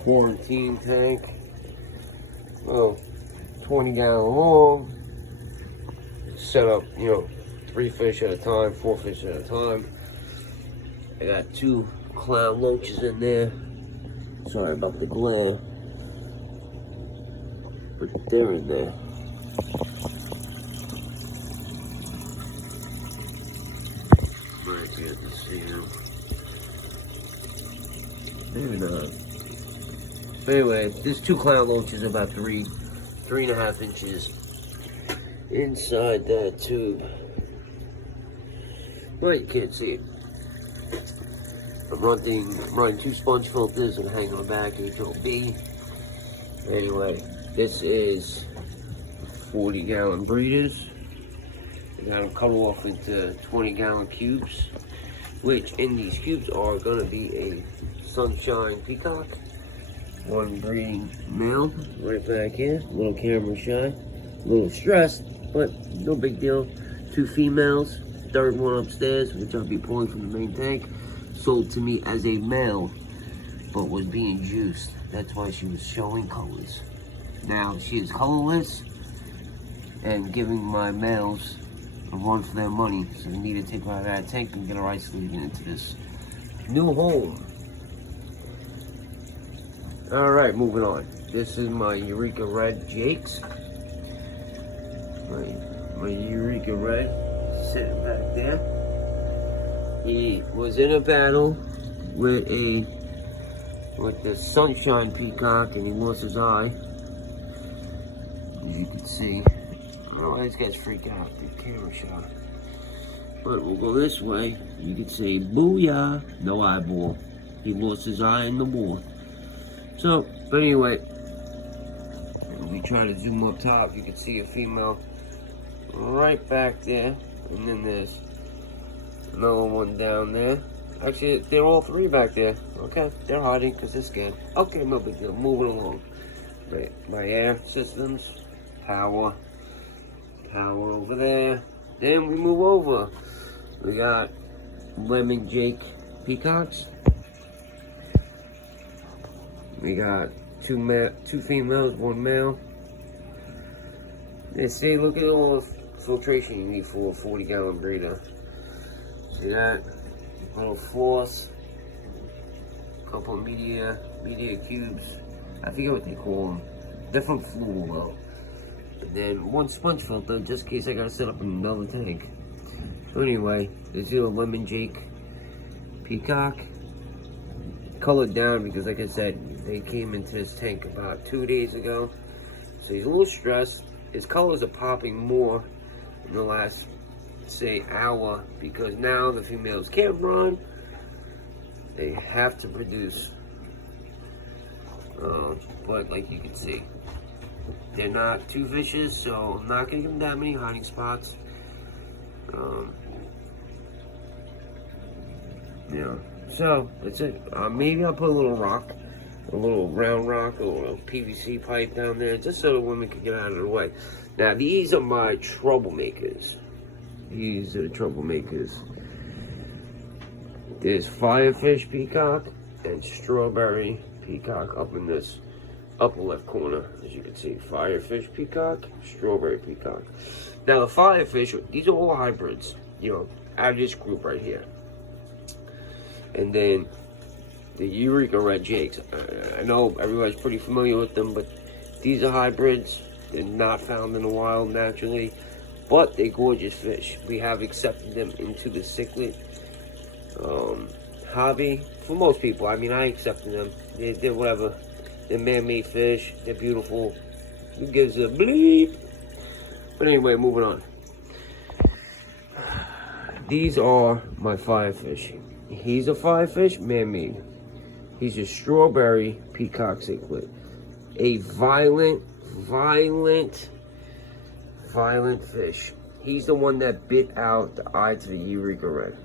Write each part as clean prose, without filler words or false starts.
quarantine tank. Well, 20-gallon long. Set up, 3 fish at a time, 4 fish at a time. I got 2 clown loaches in there. Sorry about the glare, but they're in there. Right here to see them. Maybe not. But anyway, this 2 clown loaches about 3.5 inches inside that tube. But you can't see it. I'm running 2 sponge filters and hanging on back HOB. Anyway, this is 40-gallon breeders. I got them cut off into 20-gallon cubes, which in these cubes are going to be a sunshine peacock. 1 breeding male right back here. A little camera shy, a little stressed, but no big deal. 2 females, 3rd one upstairs, which I'll be pulling from the main tank. Sold to me as a male, but was being juiced. That's why she was showing colors. Now she is colorless and giving my males a run for their money. So we need to take her out of that tank and get her isolated into this new home. All right, moving on. This is my Eureka Red Jakes. My Eureka Red sitting back there. He was in a battle with the sunshine peacock, and he lost his eye. As you can see, I don't know why these guys freak out. The camera shot. But we'll go this way. You can see, booyah, no eyeball. He lost his eye in the war. So, but anyway, if we try to zoom up top, you can see a female right back there, and then there's another one down there. Actually, they're all 3 back there. Okay, they're hiding because they're scared. Okay, no big deal. Moving along. Right, my air systems, power over there. Then we move over. We got lemon Jake peacocks. We got 2 females, 1 male. And see, look at all the filtration you need for a 40-gallon breeder. See that? Little floss, couple of media cubes. I forget what they call them. Different fluid well. And then 1 sponge filter, just in case I gotta set up another tank. So anyway, this is a lemon Jake peacock. Colored down because, like I said, they came into his tank about 2 days ago. So he's a little stressed. His colors are popping more in the last, say, hour, because now the females can't run. They have to produce. But like you can see, they're not too vicious, so I'm not gonna give them that many hiding spots. Yeah, so that's it. Maybe I'll put a little rock, a little round rock, or a PVC pipe down there, just so the women can get out of the way. Now these are my troublemakers. These are the troublemakers. There's firefish peacock and strawberry peacock up in this upper left corner, as you can see. Firefish peacock, strawberry peacock. Now the firefish, these are all hybrids, out of this group right here. And then the Eureka Red Jakes. I know everybody's pretty familiar with them, but these are hybrids. They're not found in the wild naturally, but they're gorgeous fish. We have accepted them into the cichlid hobby. For most people, I mean, I accepted them. They're whatever. They're man-made fish. They're beautiful. Who gives a bleep? But anyway, moving on. These are my firefish. He's a firefish, man-made. He's a strawberry peacock cichlid. A violent fish. He's the one that bit out the eye to the Eureka Red.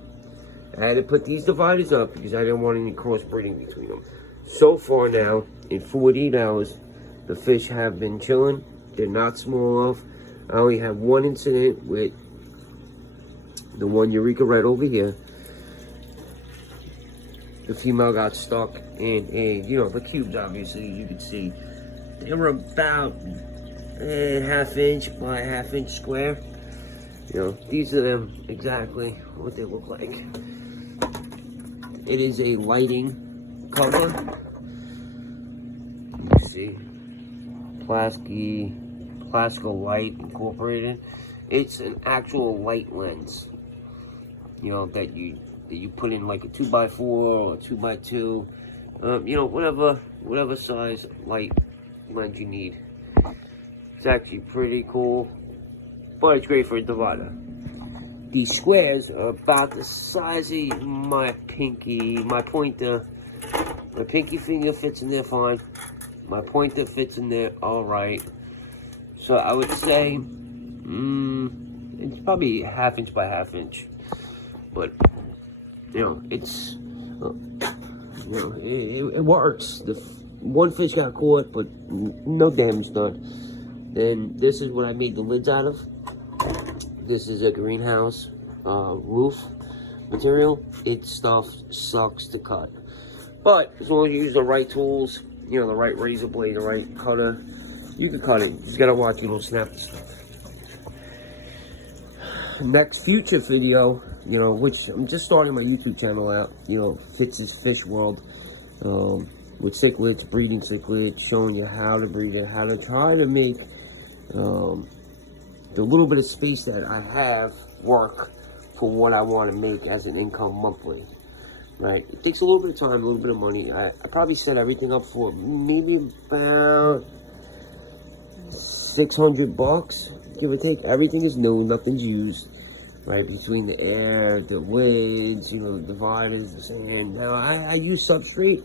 I had to put these dividers up because I didn't want any crossbreeding between them. So far now, in 48 hours, the fish have been chilling. They're not small enough. I only have 1 incident with the one Eureka Red over here. the female got stuck in a, you know, the cubes, obviously, you can see. They were about ½ inch by ½ inch square. You know, these are them exactly what they look like. It is a lighting cover. You can see plastical light incorporated. It's an actual light lens. You know, that you put in like a 2x4 or 2x2. You know, whatever size light lens you need. It's actually pretty cool, but it's great for a divider. These squares are about the size of my pinky, my pointer. My pinky finger fits in there fine. My pointer fits in there all right. So I would say it's probably ½ inch by ½ inch. But you know, it's you know, it works. The one fish got caught, but no damage done. Then this is what I made the lids out of. This is a greenhouse roof material. It stuff sucks to cut, but as long as you use the right tools, you know, the right razor blade, the right cutter, you can cut it. You just gotta watch you don't snap the stuff. Next future video, you know, which I'm just starting my YouTube channel out, you know, Fitz's Fish World, with cichlids, breeding cichlids, showing you how to breed it, how to try to make the little bit of space that I have work for what I want to make as an income monthly, right? It takes a little bit of time, a little bit of money. I probably set everything up for maybe about $600, give or take. Everything is new, nothing's used, right? Between the air, the lids, you know, the dividers, the sand. Now, I use substrate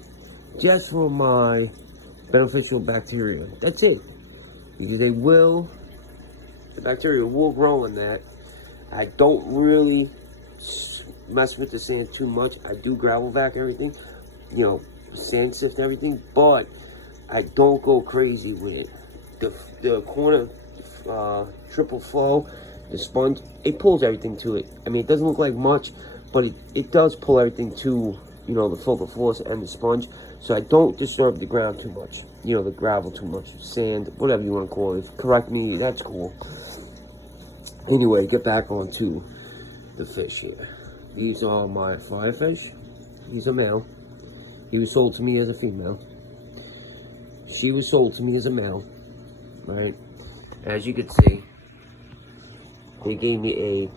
just for my beneficial bacteria. That's it. Because the bacteria will grow in that. I don't really mess with the sand too much. I do gravel vac everything, you know, sand sift everything, but I don't go crazy with it. The corner triple flow, the sponge, it pulls everything to it. I mean, it doesn't look like much, but it does pull everything to, you know, the filter force and the sponge. So I don't disturb the ground too much, you know, the gravel too much, sand, whatever you want to call it. Correct me, that's cool. Anyway, get back onto the fish here. These are my firefish. He's a male. He was sold to me as a female. She was sold to me as a male, right? As you can see, they gave me a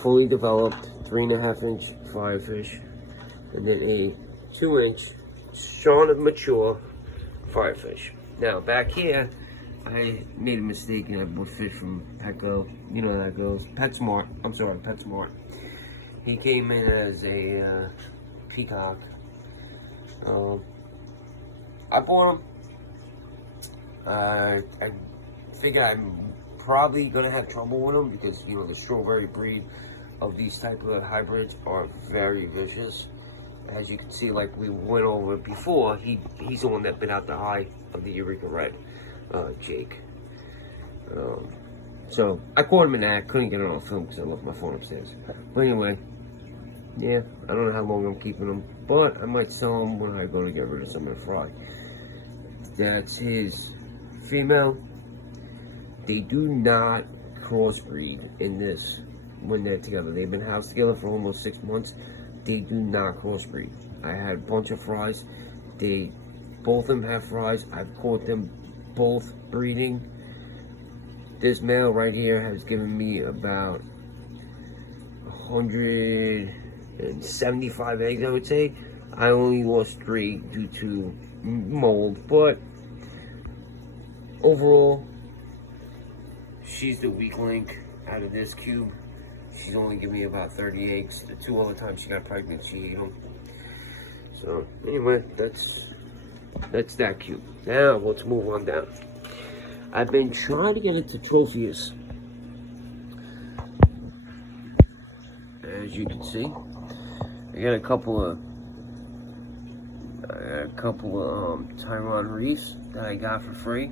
fully developed 3.5 inch firefish, and then a 2 inch shorn of mature firefish. Now back here, I made a mistake and I bought fish from Petco. You know how that goes. PetSmart. I'm sorry, PetSmart. He came in as a peacock. I bought him. I figure I'm probably gonna have trouble with them because, you know, the strawberry breed of these type of hybrids are very vicious. As you can see, like we went over before, he's the one that bit out the eye of the Eureka Red, Jake. So I caught him in that. Couldn't get it on film because I left my phone upstairs. But anyway, yeah, I don't know how long I'm keeping them, but I might sell them when I go to get rid of some of the fry. That's his female. They do not crossbreed in this when they're together. They've been housed together for almost 6 months. They do not crossbreed. I had a bunch of fries. Both of them have fries. I've caught them both breeding. This male right here has given me about 175 eggs, I would say. I only lost 3 due to mold, but overall, she's the weak link out of this cube. She's only given me about 30 eggs. The 2 other times she got pregnant, she ate them. So anyway, that's that cube. Now let's move on down. I've been trying to get into Tropheus. As you can see, I got a couple of Taiwan reefs that I got for free.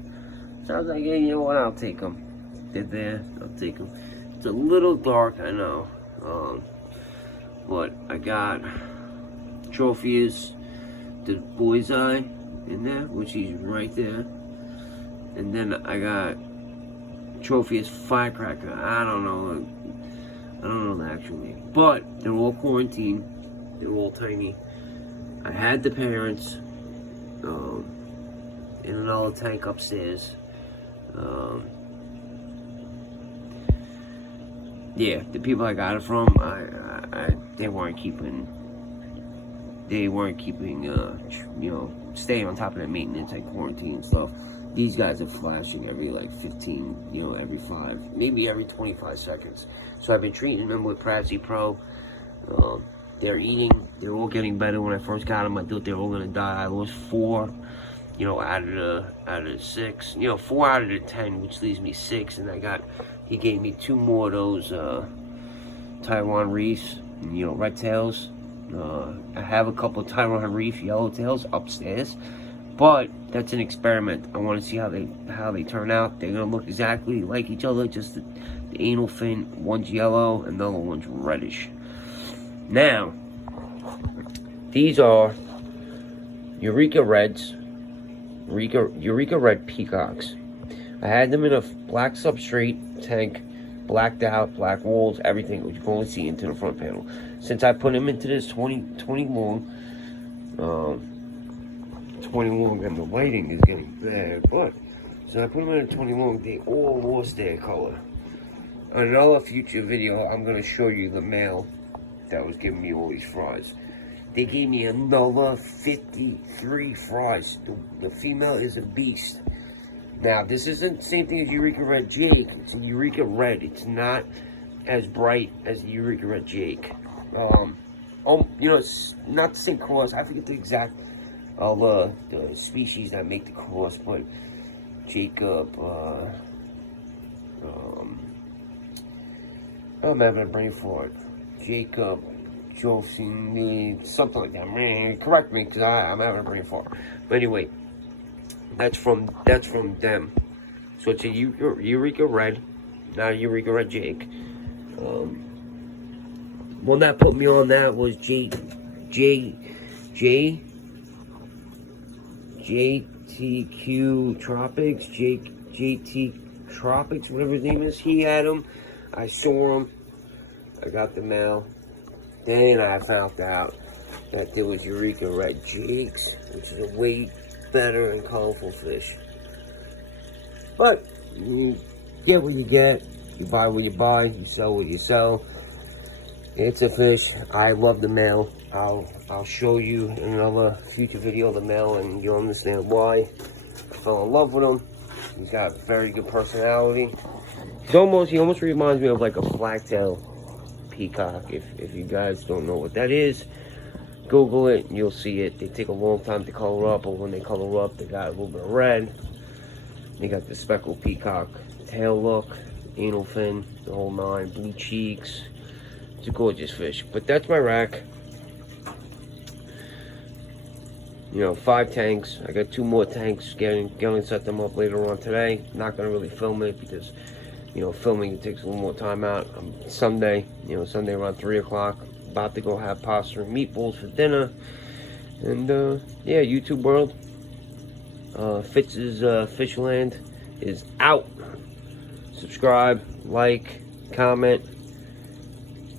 So I was like, hey, you know what? I'll take them. They're there. I'll take them. It's a little dark, I know. But I got trophy is the bullseye in there, which he's right there. And then I got trophy is firecracker. I don't know the actual name, but they're all quarantined. They're all tiny. I had the parents in another tank upstairs. Yeah, the people I got it from, they weren't keeping, you know, staying on top of their maintenance and quarantine and stuff. These guys are flashing every like 15, you know, every 5, maybe every 25 seconds. So I've been treating them with Prazi Pro. They're eating. They're all getting better. When I first got them, I thought they were all gonna die. I lost 4, you know, out of the 6. You know, 4 out of the 10, which leaves me 6. And he gave me 2 more of those Taiwan Reefs, you know, red tails. I have a couple of Taiwan Reef yellow tails upstairs, but that's an experiment. I want to see how they turn out. They're gonna look exactly like each other, just the anal fin. One's yellow and the other one's reddish. Now, these are Eureka Reds, Eureka Red Peacocks. I had them in a black substrate tank, blacked out, black walls, everything, which you can only see into the front panel. Since I put them into this 20 long, and the lighting is getting bad, but so I put them in a 20 long, they all lost their color. In another future video, I'm going to show you the male that was giving me all these fries. They gave me another 53 fries. The female is a beast. Now, this isn't the same thing as Eureka Red Jake. It's a Eureka Red. It's not as bright as the Eureka Red Jake. You know, it's not the same cross. I forget the exact the species that make the cross, but Jacob, I'm having a brain fart. Jacob, Josephine, something like that. Man, correct me, because I'm having a brain fart. But anyway, that's from them. So it's a Eureka Red, not a Eureka Red Jake. One that put me on that was JTQ Tropics, JT Tropics, whatever his name is. He had them. I saw him. I got the mail. Then I found out that there was Eureka Red Jakes, which is a way better and colorful fish. But you get what you get. You buy what you buy. You sell what you sell. It's a fish. I love the male. I'll show you in another future video the male, and you'll understand why. I fell in love with him. He's got a very good personality. He almost reminds me of like a flagtail peacock. If you guys don't know what that is, Google it and you'll see it. They take a long time to color up, but when they color up, they got a little bit of red. They got the speckled peacock tail look, anal fin, the whole 9, blue cheeks. It's a gorgeous fish. But that's my rack. You know, 5 tanks. I got 2 more tanks. Going set them up later on today. Not gonna really film it because, you know, filming it takes a little more time out. Sunday around 3 o'clock. About to go have pasta and meatballs for dinner. And yeah, YouTube world. Fitz's Fishland is out. Subscribe, like, comment.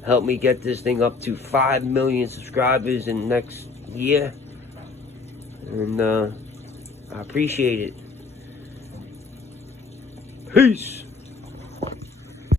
Help me get this thing up to 5 million subscribers in the next year. And I appreciate it. Peace.